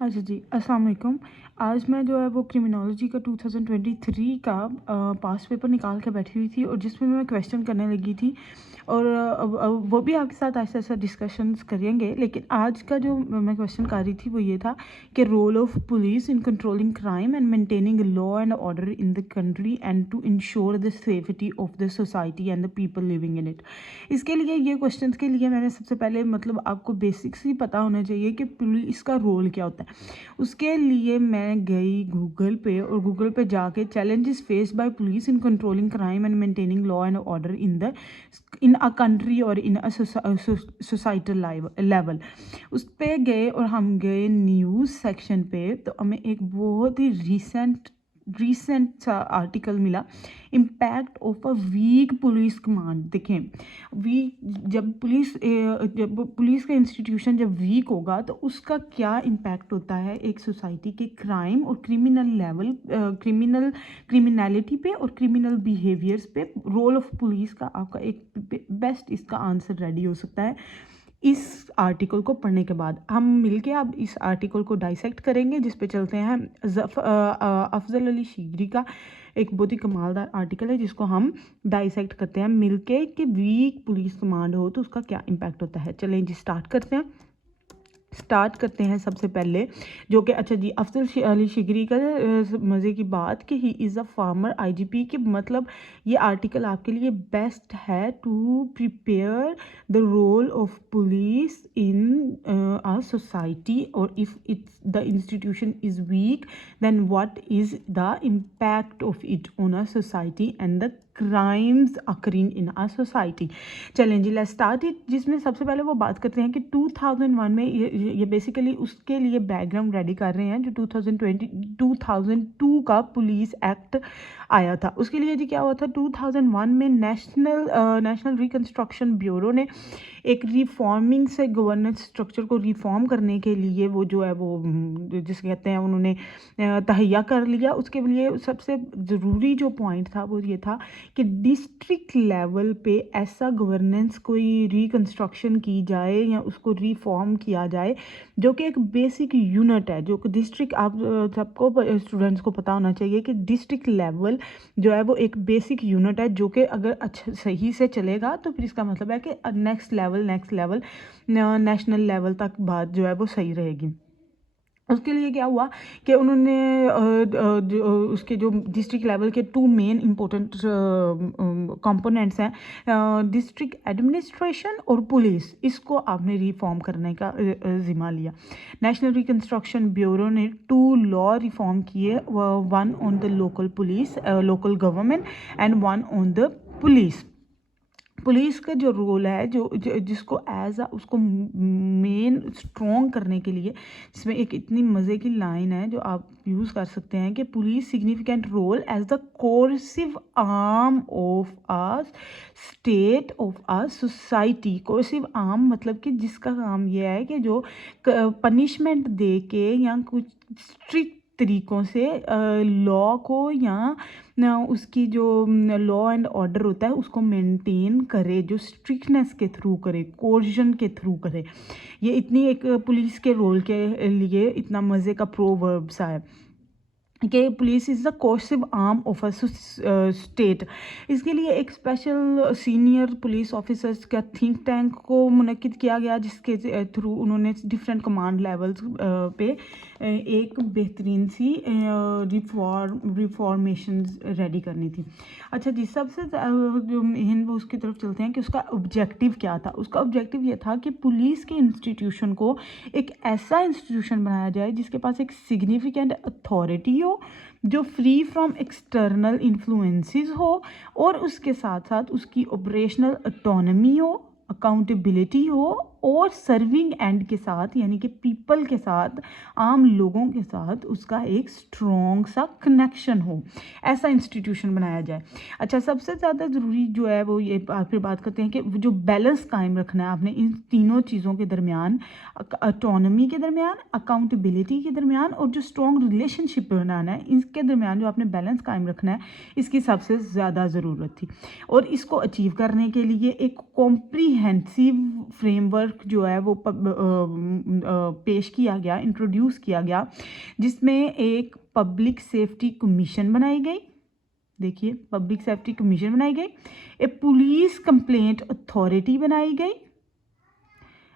अच्छा जी, अस्सलाम वालेकुम। आज मैं जो है वो क्रिमिनोलॉजी का 2023 का पास्ट पेपर निकाल के बैठी हुई थी और जिसमें मैं क्वेश्चन करने लगी थी और वो भी आपके साथ ऐसा ऐसा डिस्कशंस करेंगे। लेकिन आज का जो मैं क्वेश्चन कर रही थी वो ये था कि role of police in controlling crime and maintaining law and order in the country and to ensure the safety of the society and the people living in it. इसके लिए ये क्वेश्चंस के लिए मैंने सबसे पहले मतलब आपको बेसिक्स ही पता होना चाहिए कि पुलिस का रोल क्या होता है। उसके लिए मैं गई गूगल पे और गूगल पे जाके challenges faced by police in controlling crime and maintaining law and order in a country और इन अ सोसाइटल लेवल उस पे गए और हम गए न्यूज़ सेक्शन पे। तो हमें एक बहुत ही रीसेंट सा आर्टिकल मिला, impact of a weak police command. देखें, जब पुलिस का इंस्टीट्यूशन जब वीक होगा तो उसका क्या इम्पैक्ट होता है एक सोसाइटी के क्राइम और क्रिमिनलिटी पे और क्रिमिनल बिहेवियर्स पे। रोल ऑफ पुलिस का आपका एक बेस्ट इसका आंसर रेडी हो सकता है इस आर्टिकल को पढ़ने के बाद। हम मिलके अब इस आर्टिकल को डाइसेक्ट करेंगे, जिस पे चलते हैं। अफजल अली शिगरी का एक बहुत ही कमालदार आर्टिकल है जिसको हम डाइसेक्ट करते हैं मिलके कि वीक पुलिस कमांड हो तो उसका क्या इम्पैक्ट होता है। चलें जी, स्टार्ट करते हैं सबसे पहले, जो कि अच्छा जी, अफजल अली शिगरी का मज़े की बात कि he is a former IGP. के मतलब ये आर्टिकल आपके लिए बेस्ट है to prepare the role of police in a society, और if it's the institution is weak then what is the impact of it on a society and the crimes occurring in a society. चलें जी, let's start it. जिसमें सबसे पहले वो बात करते हैं कि 2001 में ये बेसिकली उसके लिए बैकग्राउंड रेडी कर रहे हैं जो 2002 का पुलिस एक्ट आया था। उसके लिए जी क्या हुआ था, 2001 में नेशनल रिकंस्ट्रक्शन ब्यूरो ने एक रिफॉर्मिंग से गवर्नेंस स्ट्रक्चर को रिफॉर्म करने के लिए वो जो है वो जिसे कहते हैं उन्होंने तहैया कर लिया। उसके लिए सबसे ज़रूरी जो पॉइंट था वो ये था कि डिस्ट्रिक्ट लेवल पे ऐसा गवर्नेंस कोई रिकंस्ट्रक्शन की जाए या उसको रिफॉर्म किया जाए जो कि एक बेसिक यूनिट है। जो कि डिस्ट्रिक्ट, आप सबको स्टूडेंट्स को पता होना चाहिए कि डिस्ट्रिक्ट लेवल जो है वो एक बेसिक यूनिट है जो कि अगर अच्छा सही से चलेगा तो फिर इसका मतलब है कि नेक्स्ट लेवल नेशनल लेवल तक बात जो है वो सही रहेगी। उसके लिए क्या हुआ कि उन्होंने उसके जो डिस्ट्रिक्ट लेवल के टू मेन इम्पोर्टेंट कंपोनेंट्स हैं, डिस्ट्रिक्ट एडमिनिस्ट्रेशन और पुलिस, इसको आपने रिफॉर्म करने का ज़िम्मा लिया। नेशनल रिकंस्ट्रक्शन ब्यूरो ने 2 लॉ रिफॉर्म किए, one on the local government and one on the police का जो रोल है जिसको एज उसको मेन स्ट्रॉन्ग करने के लिए, जिसमें एक इतनी मज़े की लाइन है जो आप यूज़ कर सकते हैं कि police significant role as the coercive arm of a state of a society. Coercive arm मतलब कि जिसका काम ये है कि जो पनिशमेंट दे के या कुछ स्ट्रिक्ट तरीक़ों से लॉ को या उसकी जो लॉ एंड ऑर्डर होता है उसको मेंटेन करे, जो स्ट्रिक्टनेस के थ्रू करे, कोर्जन के थ्रू करे। ये इतनी एक पुलिस के रोल के लिए इतना मज़े का प्रोवर्ब्स है कि police is the coercive arm of a state. इसके लिए एक स्पेशल सीनियर पुलिस ऑफिसर्स का थिंक टैंक को मुनक्किद किया गया जिसके थ्रू उन्होंने डिफरेंट कमांड लेवल्स पे एक बेहतरीन सी रिफॉर्मेशन रेडी करनी थी। अच्छा जी, सबसे जो मेन वो उसकी तरफ चलते हैं कि उसका ऑब्जेक्टिव क्या था। उसका ऑब्जेक्टिव ये था कि पुलिस के इंस्टीट्यूशन को एक ऐसा इंस्टीट्यूशन बनाया जाए जिसके पास एक सिग्निफिकेंट अथॉरिटी हो, जो फ्री फ्रॉम एक्सटर्नल इन्फ्लुएंसेस हो, और उसके साथ साथ उसकी ऑपरेशनल ऑटोनॉमी हो, अकाउंटेबिलिटी हो, और सर्विंग एंड के साथ यानी कि पीपल के साथ, आम लोगों के साथ उसका एक स्ट्रॉन्ग सा कनेक्शन हो। ऐसा इंस्टीट्यूशन बनाया जाए। अच्छा, सबसे ज़्यादा ज़रूरी जो है वो ये फिर बात करते हैं कि जो बैलेंस कायम रखना है आपने इन तीनों चीज़ों के दरमियान, ऑटोनॉमी के दरमियान, अकाउंटेबिलिटी के दरमियान, और जो स्ट्रॉन्ग रिलेशनशिप बनाना है इसके दरमियान जो आपने बैलेंस कायम रखना है, इसकी सबसे ज़्यादा ज़रूरत थी। और इसको अचीव करने के लिए एक कॉम्प्रीहेंसिव फ्रेमवर्क क्लर्क जो है वो पेश किया गया, इंट्रोड्यूस किया गया, जिसमें एक पब्लिक सेफ्टी कमीशन बनाई गई। देखिए, पब्लिक सेफ्टी कमीशन बनाई गई, ए पुलिस कंप्लेंट अथॉरिटी बनाई गई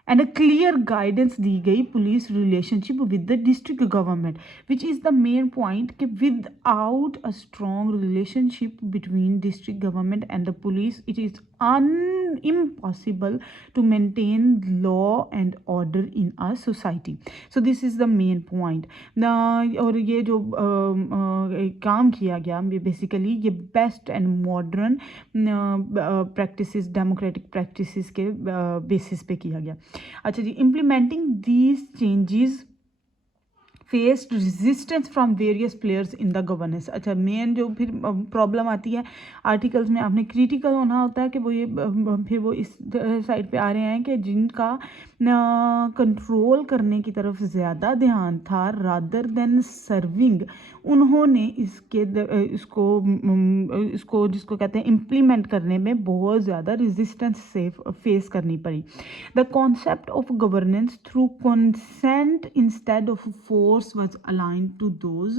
एंड अ क्लियर गाइडेंस दी गई police relationship with the district government, which is the main point कि without a strong relationship between district government and the police it is impossible to maintain law and order in our society. So this is the main point. और ये जो काम किया गया basically ये best and modern practices, democratic practices के basis पे किया गया। अच्छा जी, implementing these changes faced resistance from various players in the governance. अच्छा, मेन जो फिर प्रॉब्लम आती है आर्टिकल्स में, आपने क्रिटिकल होना होता है कि वो ये फिर वो इस साइड पे आ रहे हैं कि जिनका कंट्रोल करने की तरफ ज़्यादा ध्यान था रादर देन सर्विंग, उन्होंने इसको जिसको कहते हैं इम्प्लीमेंट करने में बहुत ज़्यादा रेजिस्टेंस से फेस करनी पड़ी। The concept of governance through consent instead of force was aligned to those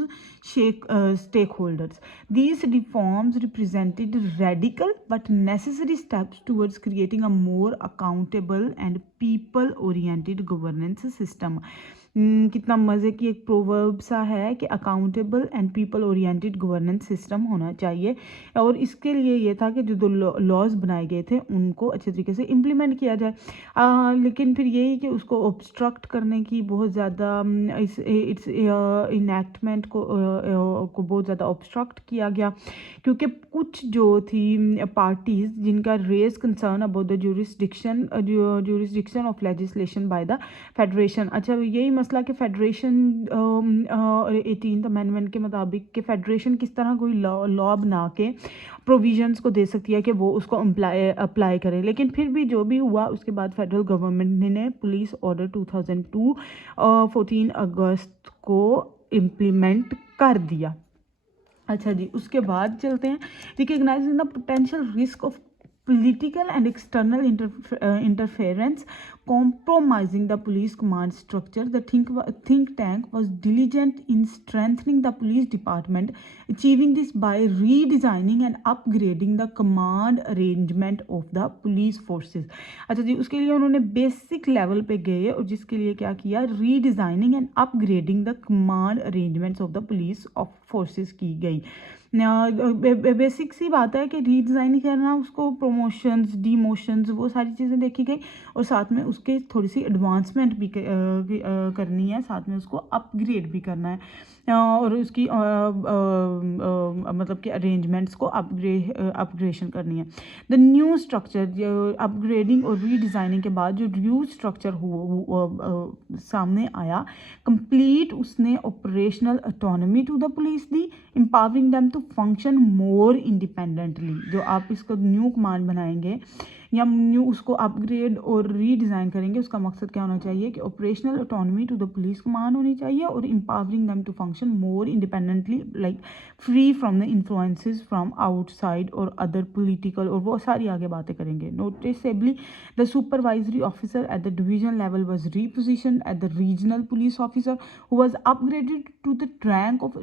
stakeholders. These reforms represented radical but necessary steps towards creating a more accountable and people-oriented governance system. कितना मज़े की एक proverb सा है कि accountable and people oriented governance system होना चाहिए, और इसके लिए ये था कि जो दो लॉज बनाए गए थे उनको अच्छे तरीके से इम्प्लीमेंट किया जाए। लेकिन फिर यही कि उसको ऑब्स्ट्रक्ट करने की बहुत ज़्यादा इट्स इनैक्टमेंट को बहुत ज़्यादा ऑब्स्ट्रक्ट किया गया, क्योंकि कुछ जो थी पार्टीज़ जिनका raise concern about the jurisdiction of legislation by the federation. अच्छा, यही मसला कि फेडरेशन 18th अमेंडमेंट के मुताबिक कि फेडरेशन किस तरह कोई लॉ बना के प्रोविजंस को दे सकती है कि वो उसको अप्लाई करे। लेकिन फिर भी जो भी हुआ उसके बाद फेडरल गवर्नमेंट ने पुलिस ऑर्डर 2002 14 अगस्त को इम्प्लीमेंट कर दिया। अच्छा जी, उसके बाद चलते हैं recognising the potential risk of political and external interference compromising the police command structure. The think tank was diligent in strengthening the police department, achieving this by redesigning and upgrading the command arrangement of the police forces. अच्छा जी, उसके लिए उन्होंने basic level पे गए और जिसके लिए क्या किया, redesigning and upgrading the command arrangements of the police of forces की गई। बेसिक सी बात है कि रीडिज़ाइन करना, उसको प्रमोशंस, डीमोशंस, वो सारी चीज़ें देखी गई और साथ में उसके थोड़ी सी एडवांसमेंट भी करनी है, साथ में उसको अपग्रेड भी करना है और उसकी मतलब कि अरेंजमेंट्स को अपग्रेशन करनी है। द न्यू स्ट्रक्चर, जो अपग्रेडिंग और रीडिज़ाइनिंग के बाद जो न्यू स्ट्रक्चर सामने आया, कंप्लीट उसने operational autonomy to the police दी, empowering them to function more independently. जो आप इसको न्यू कमांड बनाएंगे या न्यू उसको अपग्रेड और रीडिज़ाइन करेंगे, उसका मकसद क्या होना चाहिए कि operational autonomy to the police command होनी चाहिए और empowering them to function more independently, like free from the influences from outside और अदर पॉलिटिकल, और वो सारी आगे बातें करेंगे। Noticeably the supervisory officer at the division level was repositioned at the regional police officer who was upgraded to the rank of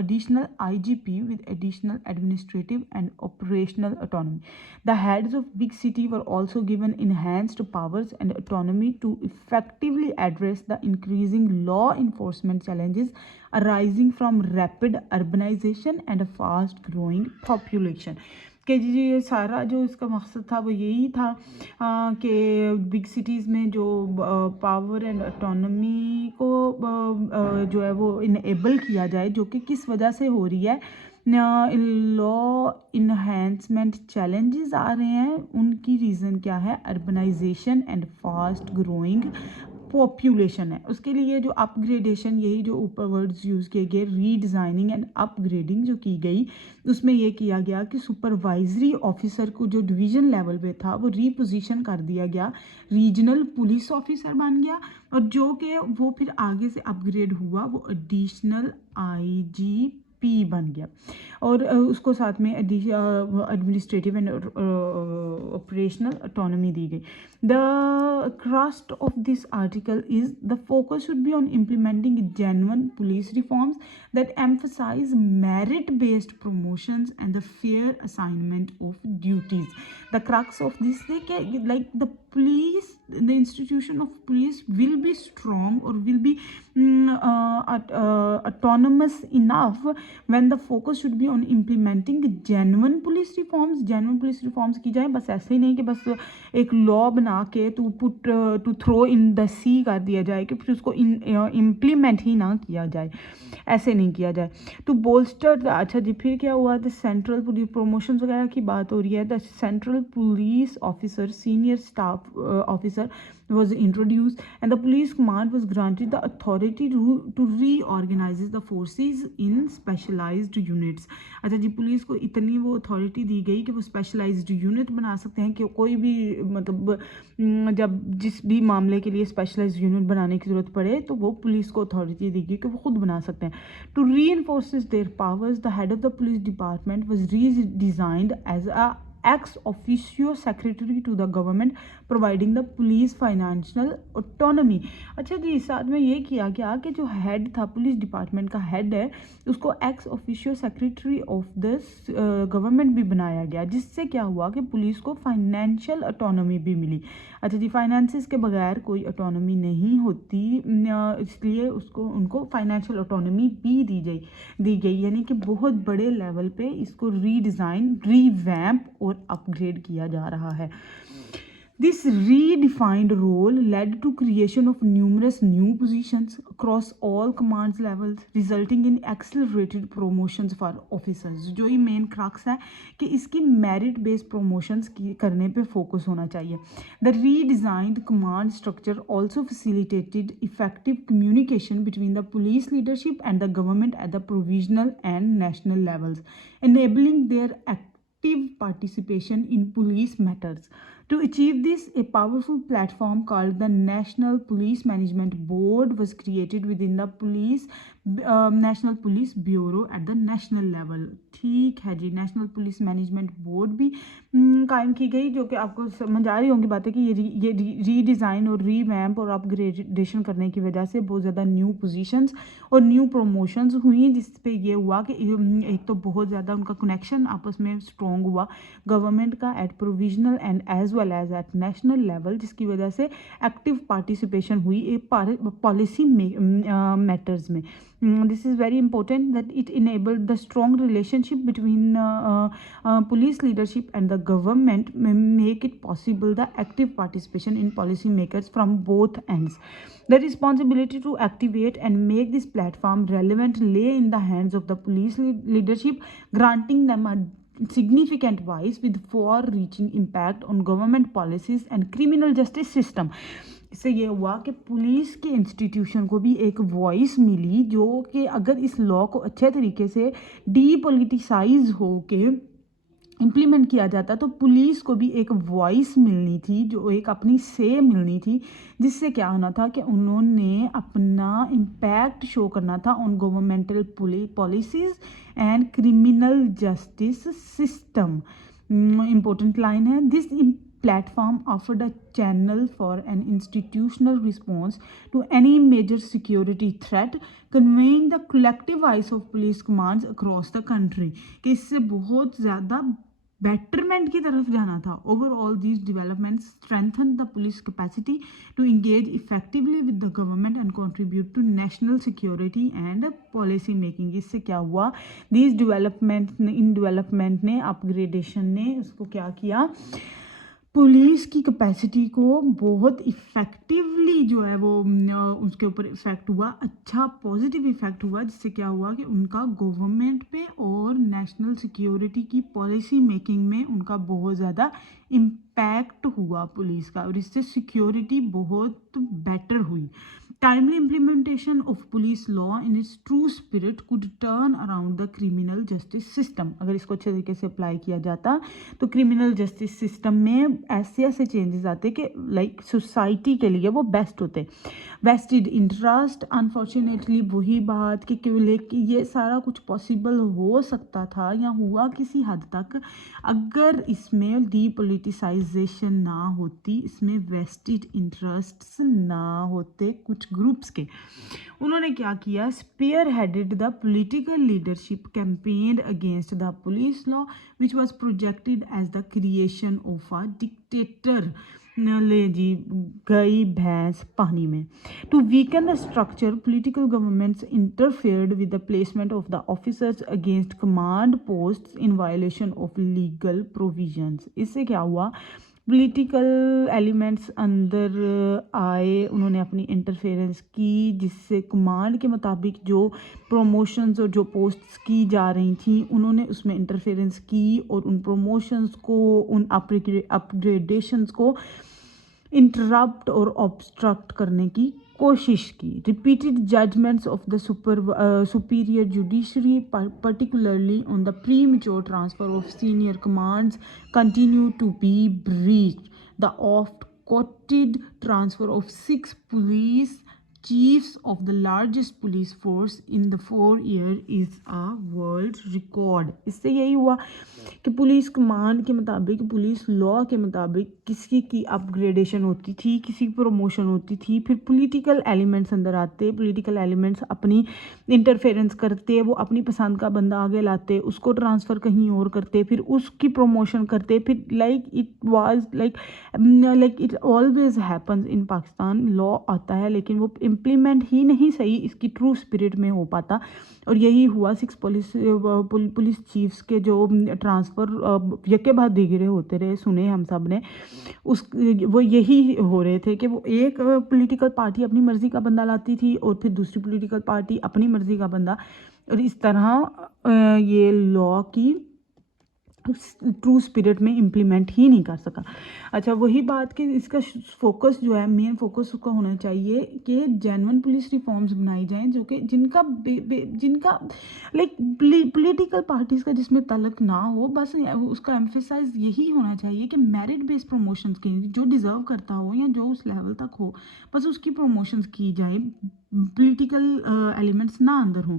additional IGP with additional administrative and operational autonomy. The heads of big city were also given enhanced powers and autonomy to effectively address the increasing law enforcement challenges arising from rapid urbanization and a fast growing population. कि जी ये सारा जो इसका मकसद था वो यही था कि बिग सिटीज़ में जो पावर एंड ऑटोनॉमी को जो है वो इनेबल किया जाए, जो कि किस वजह से हो रही है, लॉ इन्हेंसमेंट चैलेंजेस आ रहे हैं, उनकी रीज़न क्या है, urbanisation and fast growing population है। उसके लिए जो अपग्रेडेशन, यही जो ऊपर वर्ड्स यूज़ किए गए, रीडिज़ाइनिंग एंड अपग्रेडिंग जो की गई, उसमें यह किया गया कि सुपरवाइजरी ऑफिसर को जो डिवीज़न लेवल पे था वो रीपोजीशन कर दिया गया, रीजनल पुलिस ऑफिसर बन गया, और जो कि वो फिर आगे से अपग्रेड हुआ वो एडिशनल IGP पी बन गया, और उसको साथ में एडमिनिस्ट्रेटिव एंड ऑपरेशनल ऑटोनॉमी दी गई. The crust of this article is the focus should be on implementing genuine police reforms that emphasize merit-based promotions and the fair assignment of duties. The crux of this is like the police, the institution of police will be strong or will be autonomous enough when the focus should be on implementing genuine police reforms. Genuine police reforms की जाए, बस ऐसे ही नहीं कि बस एक law बना के टू थ्रो इन द सी कर दिया जाए कि फिर उसको इम्प्लीमेंट ही ना किया जाए, ऐसे नहीं किया जाए. टू बोल्स्टर, अच्छा जी फिर क्या हुआ, द सेंट्रल पुलिस प्रोमोशन वगैरह की बात हो रही है. The central police officer senior staff officer was introduced and the police command was granted the authority to reorganize the forces in specialized units. अच्छा जी, पुलिस को इतनी वो अथॉरिटी दी गई कि वो स्पेशलाइज्ड यूनिट बना सकते हैं कि कोई भी मतलब जब जिस भी मामले के लिए स्पेशलाइज्ड यूनिट बनाने की ज़रूरत पड़े तो वो पुलिस को अथॉरिटी दी गई कि वो खुद बना सकते हैं. To reinforces their powers, the head of the police department was redesigned as a ex officio secretary to the government providing the police financial autonomy. अच्छा जी, साथ में ये किया गया कि जो हेड था पुलिस डिपार्टमेंट का हेड है उसको ex officio secretary of the government भी बनाया गया, जिससे क्या हुआ कि पुलिस को फाइनेंशियल ऑटोनॉमी भी मिली. अच्छा जी, फाइनेंसिस के बगैर कोई ऑटोनॉमी नहीं होती, इसलिए उनको फाइनेंशियल ऑटोनॉमी भी दी गई, यानी कि बहुत बड़े लेवल पे इसको रीडिज़ाइन, रीवैम्प और अपग्रेड किया जा रहा है. This redefined role led to creation of numerous new positions across all command levels, resulting in accelerated promotions for officers. जो ये मेन क्रक्स है कि इसकी मेरिट बेस्ड प्रमोशंस करने पे फोकस होना चाहिए. The redesigned command structure also facilitated effective communication between the police leadership and the government at the provisional and national levels, enabling their active participation in police matters. To achieve this, a powerful platform called the National Police Management Board was created within the National Police Bureau at the national level. ठीक है जी, national police management board भी कायम की गई, जो कि आपको समझ आ रही होंगी बातें कि ये रीडिज़ाइन और रीवैम्प और अपग्रेडेशन करने की वजह से बहुत ज़्यादा न्यू पोजीशंस और न्यू प्रमोशंस हुई, जिस पे ये हुआ कि एक तो बहुत ज़्यादा उनका कनेक्शन आपस में स्ट्रॉन्ग हुआ गवर्नमेंट का at provincial and as well as at national level, जिसकी वजह से एक्टिव पार्टिसिपेशन हुई पॉलिसी मैटर्स में. This is very important that it enabled the strong relationship between police leadership and the government, make it possible the active participation in policy makers from both ends. The responsibility to activate and make this platform relevant lay in the hands of the police leadership, granting them a significant voice with far-reaching impact on government policies and criminal justice system. इससे ये हुआ कि police के institution को भी एक voice मिली, जो कि अगर इस लॉ को अच्छे तरीके से डीपोलिटिसाइज हो के इम्प्लीमेंट किया जाता तो पुलिस को भी एक वॉइस मिलनी थी, जो एक अपनी से मिलनी थी, जिससे क्या होना था कि उन्होंने अपना इम्पैक्ट शो करना था on governmental policies and criminal justice system. Important line है, this platform offered a channel for an institutional response to any major security threat, conveying the collective voice of police commands across the country. कि इससे बहुत ज़्यादा betterment की तरफ जाना था. Overall, these developments strengthened the police capacity to engage effectively with the government and contribute to national security and policy making. इससे क्या हुआ, these development ने upgradation ने उसको क्या किया, पुलिस की कैपेसिटी को बहुत इफ़ेक्टिवली जो है वो उसके ऊपर इफ़ेक्ट हुआ, अच्छा पॉजिटिव इफ़ेक्ट हुआ, जिससे क्या हुआ कि उनका गवर्नमेंट पे और नेशनल सिक्योरिटी की पॉलिसी मेकिंग में उनका बहुत ज़्यादा इम्पैक्ट हुआ पुलिस का, और इससे सिक्योरिटी बहुत बेटर हुई. Timely implementation of police law in its true spirit could turn around the criminal justice system. अगर इसको अच्छे तरीके से अप्लाई किया जाता तो क्रिमिनल जस्टिस सिस्टम में ऐसे ऐसे चेंजेस आते कि लाइक सोसाइटी के लिए वो बेस्ट होते. वेस्टेड इंटरेस्ट, अनफॉर्चुनेटली वही बात कि लेकिन ये सारा कुछ पॉसिबल हो सकता था या हुआ किसी हद तक अगर इसमें डीपोलिटिसाइजेशन ना होती, इसमें वेस्टेड इंटरेस्ट्स ना होते कुछ ग्रुप्स के. उन्होंने क्या किया, spearheaded the political leadership campaign against the police law which was projected as the creation of a dictator. ले जी गई भैंस पानी में. To weaken the structure, political governments interfered with the placement of the officers against command posts in violation of legal provisions. इससे क्या हुआ, political elements अंदर आए, उन्होंने अपनी इंटरफेरेंस की जिससे कमांड के मुताबिक जो प्रमोशंस और जो पोस्ट्स की जा रही थी उन्होंने उसमें इंटरफेरेंस की और उन प्रमोशंस को, उन अपग्रेडेशंस को इंटरप्ट और ऑब्स्ट्रक्ट करने की कोशिश की. Repeated judgements of the superior judiciary particularly on the premature transfer of senior commands continue to be breached. The oft quoted transfer of 6 police chiefs of the largest police force in the 4 year is a world record. इससे यही हुआ कि police command के मुताबिक, police law के मुताबिक किसी की अपग्रेडेशन होती थी, किसी की प्रमोशन होती थी, फिर पॉलिटिकल एलिमेंट्स अंदर आते, पॉलिटिकल एलिमेंट्स अपनी इंटरफेरेंस करते, वो अपनी पसंद का बंदा आगे लाते, उसको ट्रांसफ़र कहीं और करते, फिर उसकी प्रमोशन करते, फिर like it always happens in Pakistan. Law आता है लेकिन वो इम्प्लीमेंट ही नहीं सही इसकी ट्रू स्पिरिट में हो पाता. और यही हुआ 6 पुलिस चीफ्स के जो ट्रांसफ़र यके बाद दिगरे होते रहे, सुने हम सब ने. वो यही हो रहे थे कि वो एक पॉलिटिकल पार्टी अपनी मर्ज़ी का बंदा लाती थी और फिर दूसरी पॉलिटिकल पार्टी अपनी मर्ज़ी का बंदा, और इस तरह ये लॉ की ट्रू स्पिरिट में इम्प्लीमेंट ही नहीं कर सका. अच्छा, वही बात कि इसका फोकस जो है, मेन फोकस उसका होना चाहिए कि जेन्युइन पुलिस रिफॉर्म्स बनाई जाएं जो कि जिनका लाइक पॉलिटिकल पार्टीज़ का जिसमें तलक ना हो. बस उसका एम्फेसाइज यही होना चाहिए कि मेरिट बेस्ड प्रमोशंस की, जो डिज़र्व करता हो या जो उस लेवल तक हो, बस उसकी प्रमोशंस की जाए, पॉलिटिकल एलिमेंट्स ना अंदर हों.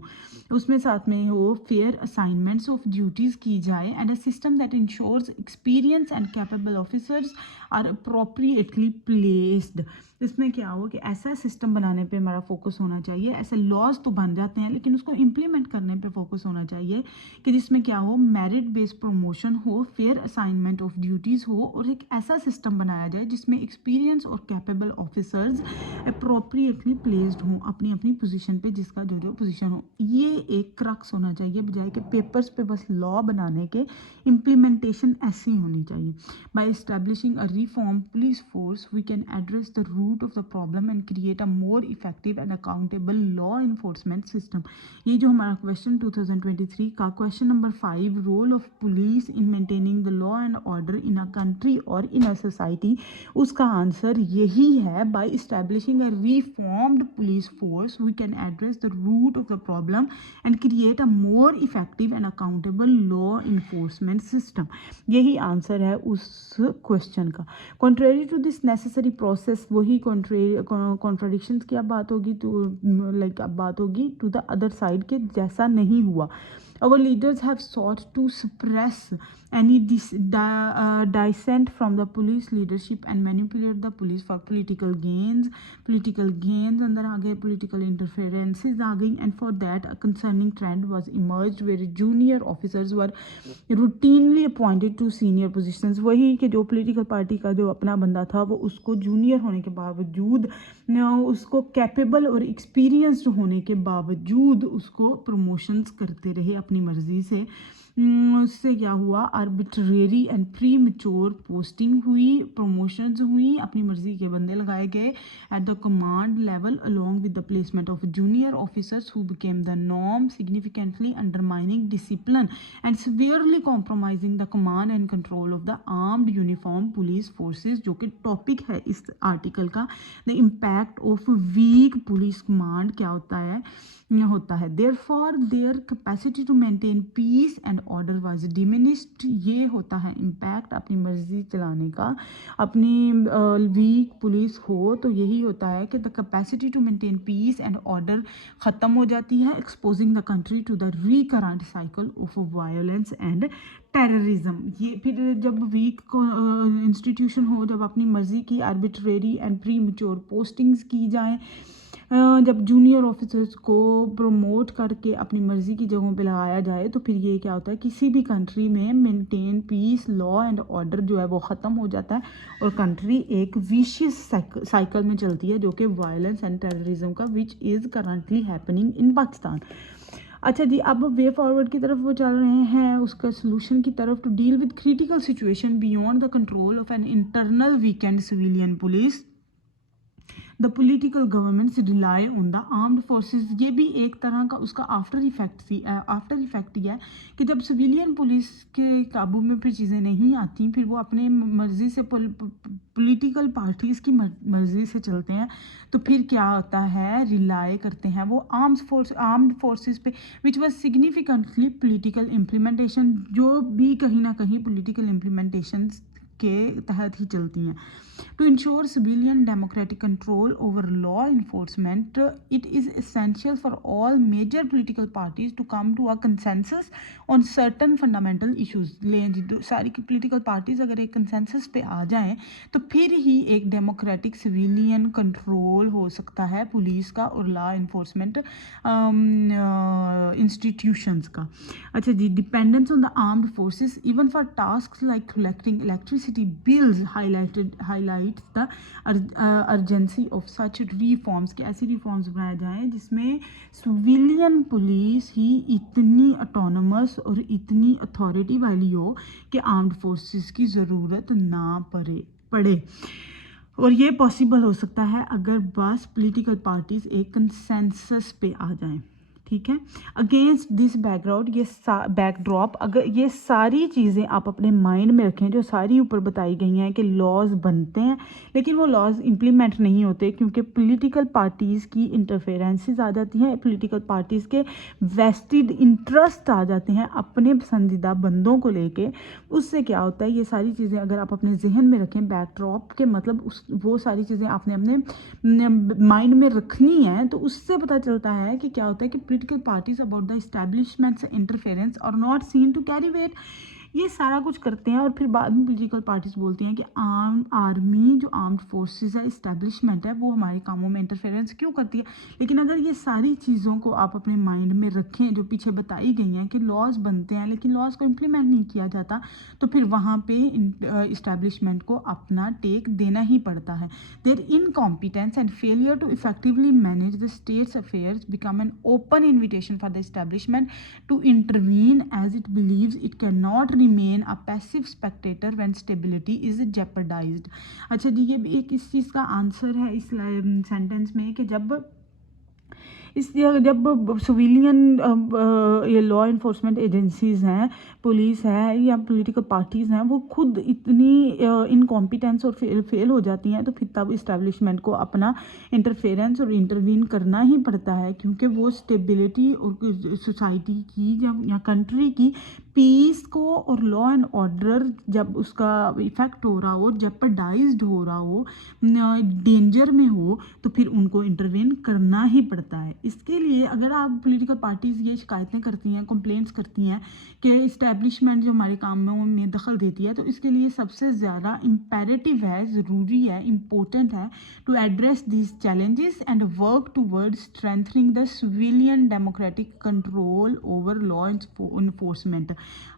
उसमें साथ में हो फेयर असाइनमेंट्स ऑफ ड्यूटीज़ की जाए and a system that ensures experience and capable officers are appropriately placed. इसमें क्या हो कि ऐसा सिस्टम बनाने पे हमारा फोकस होना चाहिए. ऐसे लॉज तो बन जाते हैं लेकिन उसको इम्प्लीमेंट करने पे फोकस होना चाहिए कि जिसमें क्या हो, मेरिट बेस्ड प्रमोशन हो, फेयर असाइनमेंट ऑफ ड्यूटीज़ हो, और एक ऐसा सिस्टम बनाया जाए जिसमें एक्सपीरियंस और कैपेबल ऑफिसर्स अप्रोप्रिएटली प्लेस्ड हों अपनी अपनी पोजीशन पे, जिसका जो जो पोजीशन हो. ये एक क्रक्स होना चाहिए, बजाय के पेपर्स पे बस लॉ बनाने के. इम्प्लीमेंटेशन ऐसी होनी चाहिए. By establishing a reform police force we can address the root of the problem and create a more effective and accountable law enforcement system. ये जो हमारा क्वेश्चन 2023 का question number 5, role of police in maintaining the law and order in a country और in a society, उसका answer यही है. By establishing a reformed police force we can address the root of the problem and create a more effective and accountable law enforcement system. यही answer है उस question का. Contrary to this necessary process, वही contradictions की अब बात होगी, तो लाइक अब बात होगी टू द अदर साइड के जैसा नहीं हुआ. Our leaders have sought to suppress any dissent from the police leadership and manipulate the police for political gains. Political gains अंदर आ गए, political interferences आ गई, and for that a concerning trend was emerged where junior officers were routinely appointed to senior positions. वही कि जो political party का जो अपना बंदा था वो उसको junior होने के बावजूद, उसको कैपेबल और एक्सपीरियंस्ड होने के बावजूद उसको प्रमोशंस करते रहे अपनी मर्ज़ी से. उससे क्या हुआ, arbitrary and pre mature posting हुई, प्रमोशंस हुई, अपनी मर्जी के बंदे लगाए गए at the command level along with the placement of junior officers who became the norm, significantly undermining discipline and severely compromising the command and control of the armed uniform police forces, जो कि topic है इस article का। The impact of weak police command क्या होता है therefore their capacity to maintain peace and order was diminished। ये होता है इम्पैक्ट अपनी मर्जी चलाने का। अपनी वीक पुलिस हो तो यही होता है कि the capacity to maintain peace and order ख़त्म हो जाती है, exposing the country to the recurrent cycle of violence and terrorism. ये फिर जब वीक इंस्टीट्यूशन हो, जब अपनी मर्ज़ी की arbitrary and pre mature postings की जाएँ, जब जूनियर ऑफिसर्स को प्रमोट करके अपनी मर्ज़ी की जगहों पे लगाया जाए, तो फिर ये क्या होता है, किसी भी कंट्री में maintain piece, law and order जो है वो ख़त्म हो जाता है और कंट्री एक विशियस साइकिल में चलती है, जो कि वायलेंस एंड टेररिज्म का, which is currently happening in Pakistan. अच्छा जी, अब वे फॉरवर्ड की तरफ वो चल रहे हैं, उसका सोल्यूशन की तरफ। To deal with critical situation beyond the control of an internal weakened civilian police, the political governments rely on the armed forces. ये भी एक तरह का उसका आफ्टर इफेक्ट ये है कि जब सिविलियन पुलिस के काबू में फिर चीज़ें नहीं आती, फिर वो अपने मर्ज़ी से पॉलिटिकल पार्टीज़ की मर्ज़ी से चलते हैं, तो फिर क्या होता है, रिलाई करते हैं वो आर्म्ड फोर्सेस पे, which was significantly political implementation, जो भी कहीं ना कहीं पॉलिटिकल इम्प्लीमेंटेशन के तहत ही चलती हैं। To ensure civilian democratic control over law enforcement, it is essential for all major political parties to come to a consensus on certain fundamental issues। सारी political parties अगर एक consensus पे आ जाएं, तो फिर ही एक democratic civilian control हो सकता है पुलिस का और law enforcement institutions का। अच्छा जी, dependence on the armed forces even for tasks like collecting electricity bills highlights the urgency of such reforms, कि ऐसी रिफॉर्म्स बनाए जाएं जिसमें सिविलियन पुलिस ही इतनी ऑटोनमस और इतनी अथॉरिटी वाली हो कि आर्म्ड फोर्सेस की ज़रूरत ना पड़े। और ये पॉसिबल हो सकता है अगर बस पॉलिटिकल पार्टीज़ एक कंसेंसस पे आ जाएं। ठीक है, अगेंस्ट दिस बैकड्रॉप अगर ये सारी चीज़ें आप अपने माइंड में रखें, जो सारी ऊपर बताई गई हैं कि लॉज बनते हैं लेकिन वो लॉज इम्प्लीमेंट नहीं होते, क्योंकि पॉलिटिकल पार्टीज़ की इंटरफेरेंसेस आ जाती हैं, पॉलिटिकल पार्टीज़ के वेस्टेड इंटरेस्ट आ जाते हैं अपने पसंदीदा बंदों को लेके। उससे क्या होता है, ये सारी चीज़ें अगर आप अपने जहन में रखें, बैकड्रॉप के मतलब वो सारी चीज़ें आपने अपने माइंड में रखनी है, तो उससे पता चलता है कि क्या होता है कि political parties about the establishment's interference are not seen to carry weight। ये सारा कुछ करते हैं और फिर बाद में पॉलिटिकल पार्टीज बोलती हैं कि आर्मी जो आर्म्ड फोर्सेस है, इस्टेब्लिशमेंट है, वो हमारे कामों में इंटरफेरेंस क्यों करती है। लेकिन अगर ये सारी चीज़ों को आप अपने माइंड में रखें, जो पीछे बताई गई हैं कि लॉज बनते हैं लेकिन लॉज को इम्प्लीमेंट नहीं किया जाता, तो फिर वहाँ पे इस्टेब्लिशमेंट को अपना टेक देना ही पड़ता है। Their incompetence and failure to effectively manage the state's affairs become an open invitation for the establishment to intervene as it believes it can not remain a passive spectator when stability is jeopardized। अच्छा जी, ये भी एक इस चीज़ का answer है इस sentence में कि जब सिविलियन ये लॉ इन्फोर्समेंट एजेंसीज़ हैं, पुलिस है या पॉलिटिकल पार्टीज़ हैं, वो खुद इतनी इनकॉम्पिटेंस और फेल हो जाती हैं, तो फिर तब इस्टेब्लिशमेंट को अपना इंटरफेरेंस और इंटरवीन करना ही पड़ता है, क्योंकि वो स्टेबिलिटी और सोसाइटी की जब या कंट्री की पीस को और लॉ एंड ऑर्डर जब उसका इफ़ेक्ट हो रहा हो, जेपरडाइज्ड हो रहा हो, डेंजर में हो, तो फिर उनको इंटरवेन करना ही पड़ता है। इसके लिए अगर आप पॉलिटिकल पार्टीज़ ये शिकायतें करती हैं, कंप्लेंट्स करती हैं कि इस्टेब्लिशमेंट जो हमारे काम में दखल देती है, तो इसके लिए सबसे ज़्यादा इम्पेरेटिव है, ज़रूरी है, इम्पोर्टेंट है to address this challenges and work toward strengthening the civilian democratic control over law enforcement.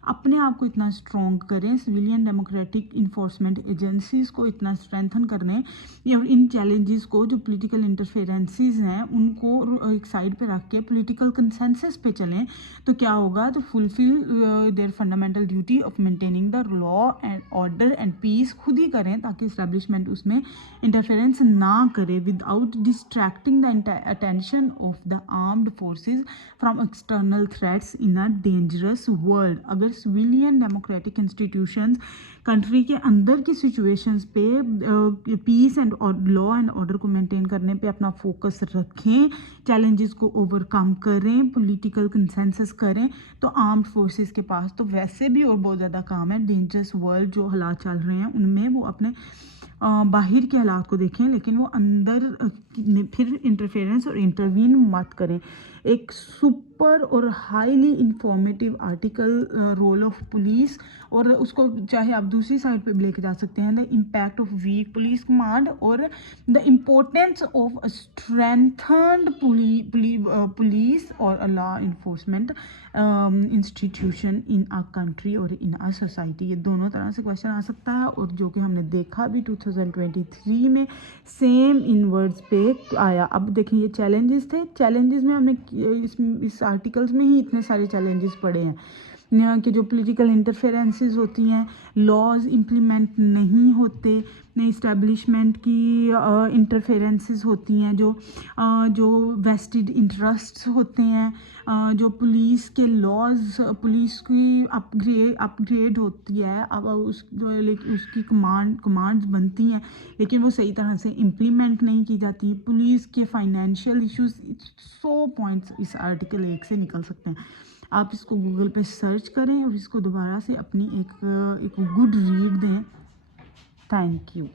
अपने आप को इतना स्ट्रॉन्ग करें, सिविलियन डेमोक्रेटिक इन्फोर्समेंट एजेंसीज़ को इतना स्ट्रेंथन करने और इन चैलेंजेस को जो पॉलिटिकल इंटरफेरेंसेस हैं उनको ایک سائڈ پہ رکھ کے پولیٹیکل کنسنسس پہ چلیں تو کیا ہوگا، تو fulfil their fundamental duty of maintaining the law and order and peace خود ہی کریں تاکہ اسٹیبلشمنٹ اس میں انٹرفیئرنس نہ کرے with out distracting the attention of the armed forces from external threats in a dangerous world. اگر سویلین ڈیموکریٹک انسٹیٹیوشنز کنٹری کے اندر کی سچویشنز پہ پیس اینڈ لا اینڈ آرڈر کو مینٹین کرنے پہ اپنا فوکس رکھیں، چیلنجز کو اوور کم کریں، پولیٹیکل کنسنسس کریں، تو آرمڈ فورسز کے پاس تو ویسے بھی اور بہت زیادہ کام ہے. ڈینجرس ورلڈ جو حالات چل رہے ہیں ان میں وہ اپنے باہر کے حالات کو دیکھیں لیکن وہ اندر پھر انٹرفیئرنس اور انٹروین مت کریں. ایک سپر اور highly informative article role of police, اور اس کو چاہے آپ دوسری سائڈ پہ بھی لے کے جا سکتے ہیں، the impact of weak police command اور the importance of strengthened police اور law enforcement institution in a country اور ان آ سوسائٹی. یہ دونوں طرح سے کویشچن آ سکتا ہے، اور جو کہ ہم نے دیکھا بھی 2023 میں سیم ان ورڈز پہ آیا. اب دیکھیں یہ چیلنجز تھے، چیلنجز میں ہم نے اس آرٹیکلز میں ہی اتنے سارے چیلنجز پڑھے ہیں کہ جو پولیٹیکل انٹرفیئرنسز ہوتی ہیں، لاز امپلیمنٹ نہیں ہوتے، اسٹیبلشمنٹ کی انٹرفیئرنسز ہوتی ہیں، جو ویسٹڈ انٹرسٹس ہوتے ہیں، جو پولیس کے لاز، پولیس کی اپ گریڈ ہوتی ہے، اب اس کی کمانڈز بنتی ہیں لیکن وہ صحیح طرح سے امپلیمنٹ نہیں کی جاتی. پولیس کے فائنینشیل ایشوز، 100 پوائنٹس اس آرٹیکل 1 سے نکل سکتے ہیں. آپ اس کو گوگل پہ سرچ کریں اور اس کو دوبارہ سے اپنی ایک گڈ ریڈ دیں. Thank you.